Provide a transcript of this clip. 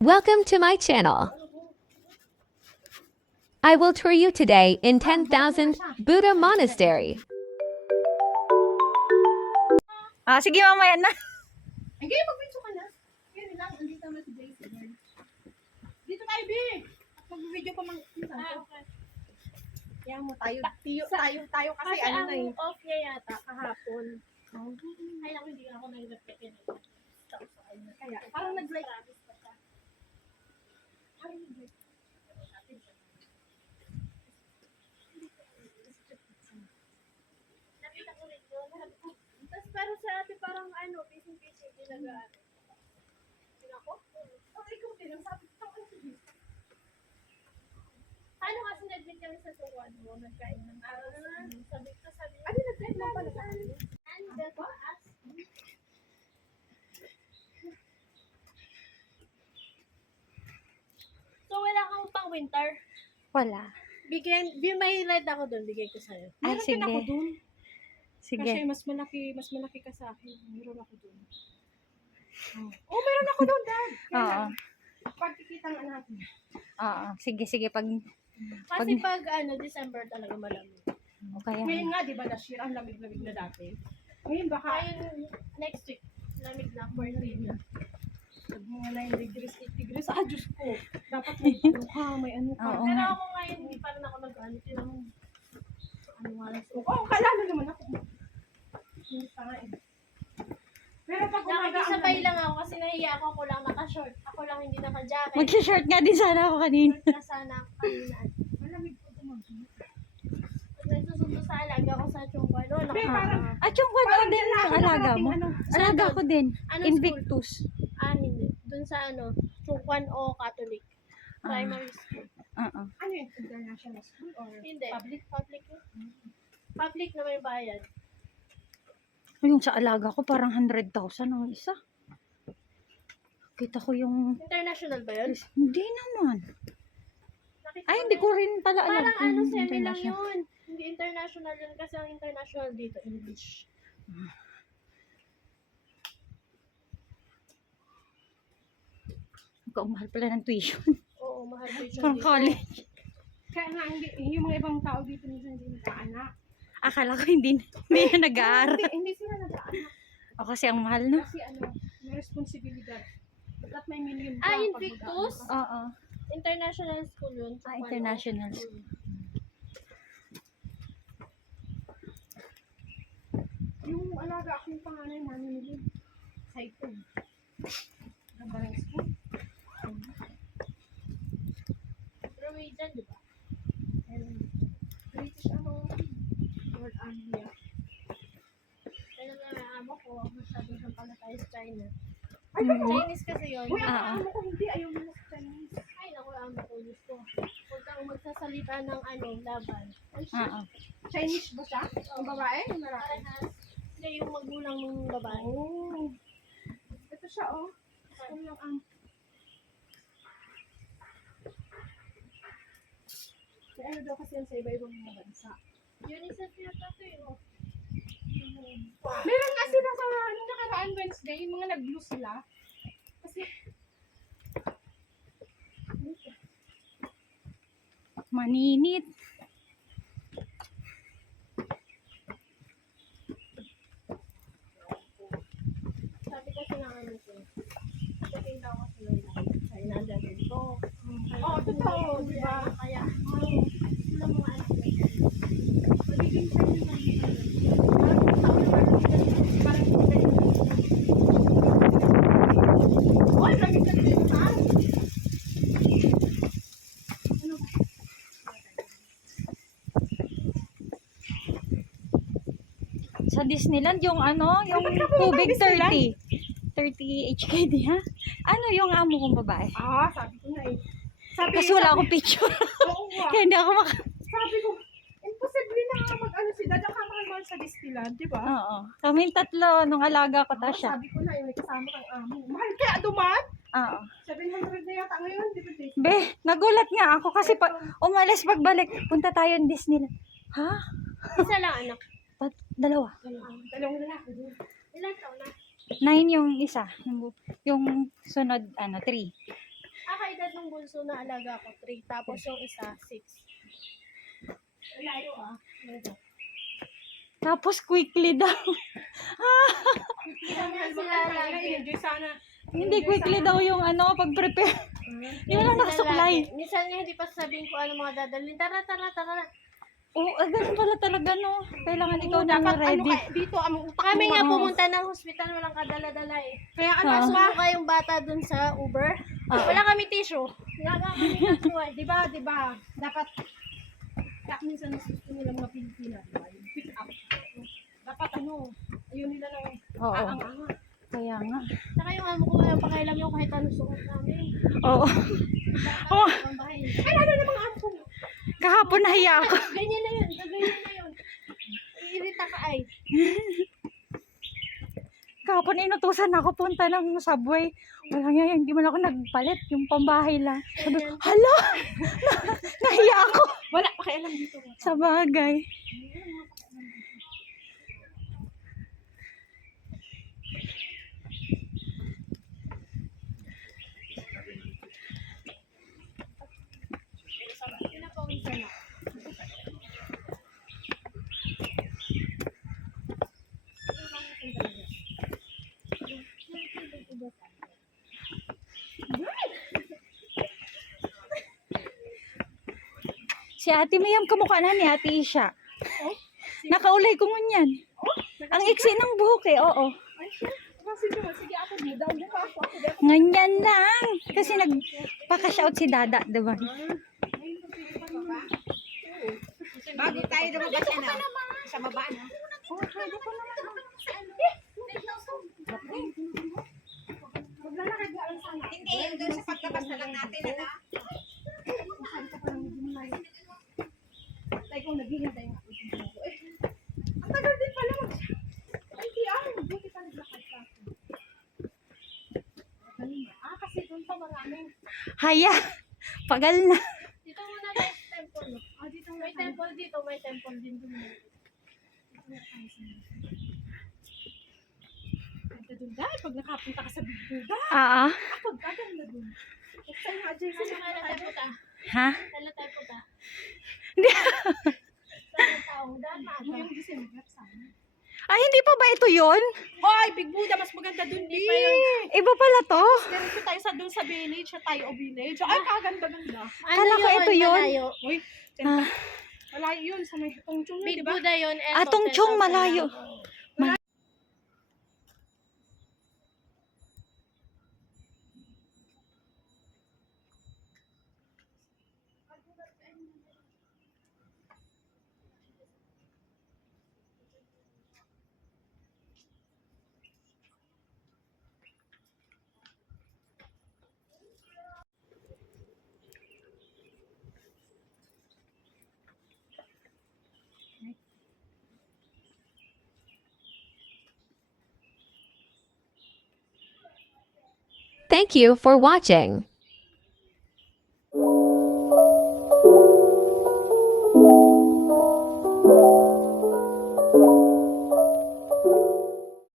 Welcome to my channel. I will tour you today in 10,000 Buddha Monastery. Sige mamaya na. Hindi, mag-video ka na. Yan lang, andito naman si Jason. Dito tayo, B! Mag-video ka mang... okay. Yan mo, tayo kasi ano na eh. Off niya yata kahapon. Ay, naku, hindi ako nag-reply. Kaya, parang nag-like. Nakita ko rin yun. Tapos pero sa atin parang busy talaga. Ako? Ikaw din, ang sabi ko, Paano kasi nag-meet kami sa tuwan mo? Nagkain ng sabi ko. ano nag-like na pala sa akin? And the boss. So, wala kang pang winter? Wala. May red ako doon, bigay ko sa'yo. Ay, Meron din ako sige. dun. Kasi Sige. mas malaki ka sa akin. Meron ako dun. Oh, meron ako dun, Dad. Oo. Pagkikita nga natin. Oo. Sige. Pag... Kasi pag December talaga malamig. Kaya. Ngayon nga, di ba, last year, ang lamig-lamig na dati. Ngayon baka, Ayun, next week, lamig na, 40 na. pag mga 9 degrees, 8 degrees, Diyos ko. Dapat may ano ka, may ano ka. Oo. Pero ako ngayon, hindi pa rin ako nag-ano. Tinang, nga lang. Oo, kalala naman ako. Hindi pa nga eh. Pero pag umaga, Nakikisabay lang ako kasi nahiya ako lang naka-short. Ako lang hindi naka-jacket. Mag-short nga din sana ako kanina. Short na sana ako kanina. malamig po dumagin. Pag nagsusundo sa alaga ko sa Chongguano, Be, parang, At yung kwento din yung alaga mo. Alaga ko din. Anong Invictus. hindi. Doon sa Chongguan o Catholic. Primary school. Oo. ano yun, international school or Hindi. public? Public yun. Public na may bayad. Yung sa alaga ko parang 100,000 ang isa. Kita ko yung... International ba yun? Hindi naman. Nakita Ay, hindi ko rin pala alam. Parang kung semi lang international. yun. Hindi international yun kasi ang international dito, English. Ang mahal pala ng tuition. Oo, mahal ko siya Parang dito. college. Kaya nga, hindi, yung mga ibang tao dito minsan hindi nag-aanak. Akala ko hindi na nag-aaral. Hindi sila nag-aanak. O kasi ang mahal na. Kasi may responsibilidad. At may minimum ka Ah, pag Invictus? mag-aanak. Oo. International school yun. Ah, international Mm. school. Yung alaga akong panganay namin yun. Saipon. Ganda ng school. Norwegian, di ba? And British Lord Anglia. Alam na may amo ko, masyadong siyang pamatay sa China. Ay, Chinese kasi yun. Uy, ang Ah. amo ko hindi. Ayaw mo na sa Chinese. Ay, naku, amo ko. Gusto. Huwag kang magsasalita ng laban. Ay, shit. Oo. Chinese ba siya? Ang babae? Ang lalaki? Parehas. Hindi, yung magulang ng babae. Oh. Ito siya, oh. Gusto lang ang... May ano daw kasi yan sa iba-ibang mga bansa. UNICEF yata ito eh. Oh. Meron nga sila sa nung nakaraan Wednesday, yung mga nag-blue sila. Kasi, Maninit. Sabi kasi ng ano ko. Sabi daw kasi ng China dahil ito. oh, totoo, di ba? Kaya, sila mga anak ko. Magiging sa'yo na parang Oy, lamig na dito sa Sa Disneyland, yung yung tubig 30. 30 HKD, ha? Ano yung amo kong babae? sabi ko na eh. Sabi, Kasi wala akong picture. Oo nga. Kaya hindi ako Sabi ko, imposible na mag-ano si Dad, ang kamahal sa Disneyland, di ba? Oo. Kaming tatlo, nung alaga ko ta siya. Sabi ko na, yung may kasama kang amo. Mahal kaya duman? Oo. 700 na yata ngayon, di ba? Be, nagulat nga ako kasi umalis pagbalik, punta tayo ng Disneyland. Ha? Isa lang anak. Dalawa. Dalawang lalaki. Ilan taon na? 9 yung isa. Yung sunod, 3. bunso na alaga ko, 3. Tapos yung isa, 6. Layo ah. Tapos quickly daw. Enjoy sana. Hindi quickly daw yung ano, pag-prepare. Hindi mo lang nakasuklay. Minsan nga hindi pa sasabihin ko ano mga dadalhin. Tara. Oo, ganun pala talaga, no? Kailangan ikaw na Dapat ano ready. dito ang utak Kami mo, nga ah. pumunta ng hospital, walang kadala-dala eh. Kaya ano, Ah. Pasok ko kayong bata dun sa Uber. Wala kami tissue. Wala kami natuwa. di ba? Dapat kaya minsan gusto nila mga Pilipina, di ba? Yung pick up. Dapat ano, ayun nila lang. Oo. Ang Kaya nga. Saka yung amo ko walang pakialam yung kahit ano suot namin. Oo. Oh, Pambahay. Ay, ano na mga ampo? kahapon nahiya ako. Ganyan na yun. Ganyan na yun. Iirita ka ay. Kahapon inutusan ako punta ng subway. Walang yan, hindi man ako nagpalit. Yung pambahay lang. Sabi, hala! Nahiya ako. Wala, pakialam dito. Sa bagay. Pinapawisan ako. Si Ate Mayam, kamukha na ni Ate Isha. Nakaulay ko ngunyan. Ang iksi ng buhok eh, oo. Sige ako, di daw mo ako. Nganyan lang. Kasi nagpaka-shout si Dada, diba? Bago tayo lumabas yan ah. Sa baba na. Maglalakad na lang sana. Hindi, yung doon sa paglabas na lang natin, ano? Tayo kung naghihintay nga. Ang tagal din pala mag... Ay, di ah. Buti pa naglakad ka. Kasi doon pa maraming... Haya, pagal na. Dito muna tayo sa temple. No? Dito May temple dito, may temple din dun. Ganda doon dahil pag nakapunta ka sa Big Buddha. Ah, Kapag gaganda doon. Saan nga dyan Saan kaya tayo punta? ha? Saan tayo punta? Hindi. Saan tao? Daan na. Yung December sana. Ay, hindi pa ba ito yun? Hoy, Big Buddha, mas maganda doon di. Iba pala to. Diretso tayo sa doon sa village, sa tayo village. Ay, kaganda-ganda. Kala ko ito yun. Malayo. Uy, Ah. malayo yun sa may tungchong yun, Big di ba? Buddha yun. Atong Chong malayo. Thank you for watching.